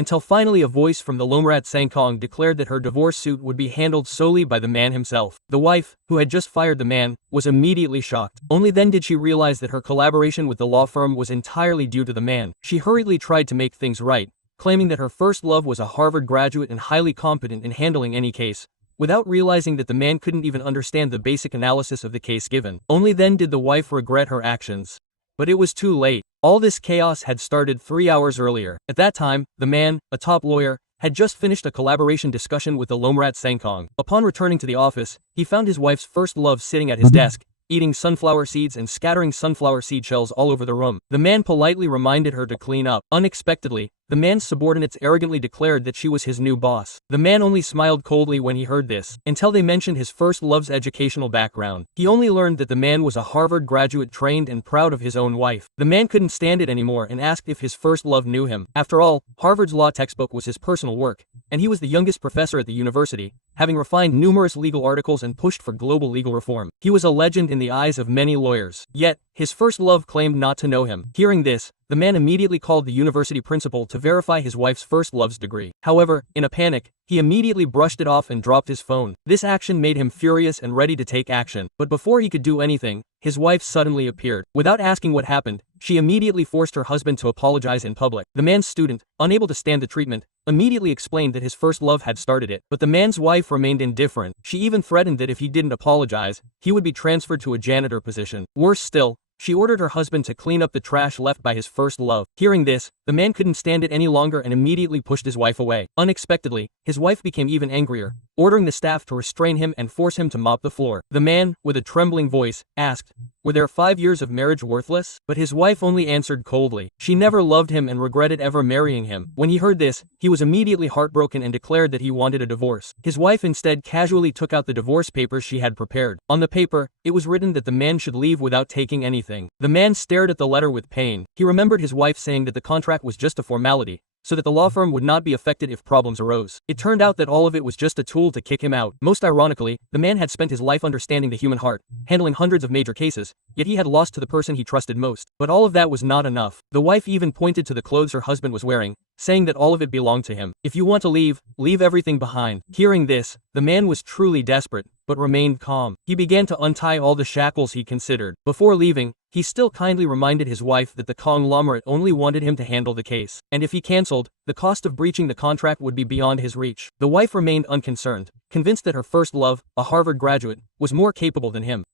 until finally a voice from the Lomrat Sangkong declared that her divorce suit would be handled solely by the man himself. The wife, who had just fired the man, was immediately shocked. Only then did she realize that her collaboration with the law firm was entirely due to the man. She hurriedly tried to make things right, claiming that her first love was a Harvard graduate and highly competent in handling any case, without realizing that the man couldn't even understand the basic analysis of the case given. Only then did the wife regret her actions. But it was too late. All this chaos had started 3 hours earlier. At that time, the man, a top lawyer, had just finished a collaboration discussion with the Lomrat Sangkong. Upon returning to the office, he found his wife's first love sitting at his desk, eating sunflower seeds and scattering sunflower seed shells all over the room. The man politely reminded her to clean up. Unexpectedly, the man's subordinates arrogantly declared that she was his new boss. The man only smiled coldly when he heard this, until they mentioned his first love's educational background. He only learned that the man was a Harvard graduate trained and proud of his own wife. The man couldn't stand it anymore and asked if his first love knew him. After all, Harvard's law textbook was his personal work, and he was the youngest professor at the university, having refined numerous legal articles and pushed for global legal reform. He was a legend in the eyes of many lawyers. Yet, his first love claimed not to know him. Hearing this, the man immediately called the university principal to verify his wife's first love's degree. However, in a panic, he immediately brushed it off and dropped his phone. This action made him furious and ready to take action. But before he could do anything, his wife suddenly appeared. Without asking what happened, she immediately forced her husband to apologize in public. The man's student, unable to stand the treatment, immediately explained that his first love had started it. But the man's wife remained indifferent. She even threatened that if he didn't apologize, he would be transferred to a janitor position. Worse still, she ordered her husband to clean up the trash left by his first love. Hearing this, the man couldn't stand it any longer and immediately pushed his wife away. Unexpectedly, his wife became even angrier, ordering the staff to restrain him and force him to mop the floor. The man, with a trembling voice, asked, "Were their 5 years of marriage worthless?" But his wife only answered coldly. She never loved him and regretted ever marrying him. When he heard this, he was immediately heartbroken and declared that he wanted a divorce. His wife instead casually took out the divorce papers she had prepared. On the paper, it was written that the man should leave without taking anything. The man stared at the letter with pain. He remembered his wife saying that the contract was just a formality, so that the law firm would not be affected if problems arose. It turned out that all of it was just a tool to kick him out. Most ironically, the man had spent his life understanding the human heart, handling hundreds of major cases, yet he had lost to the person he trusted most. But all of that was not enough. The wife even pointed to the clothes her husband was wearing, saying that all of it belonged to him. "If you want to leave, leave everything behind." Hearing this, the man was truly desperate, but remained calm. He began to untie all the shackles he considered. Before leaving, he still kindly reminded his wife that the conglomerate only wanted him to handle the case, and if he cancelled, the cost of breaching the contract would be beyond his reach. The wife remained unconcerned, convinced that her first love, a Harvard graduate, was more capable than him.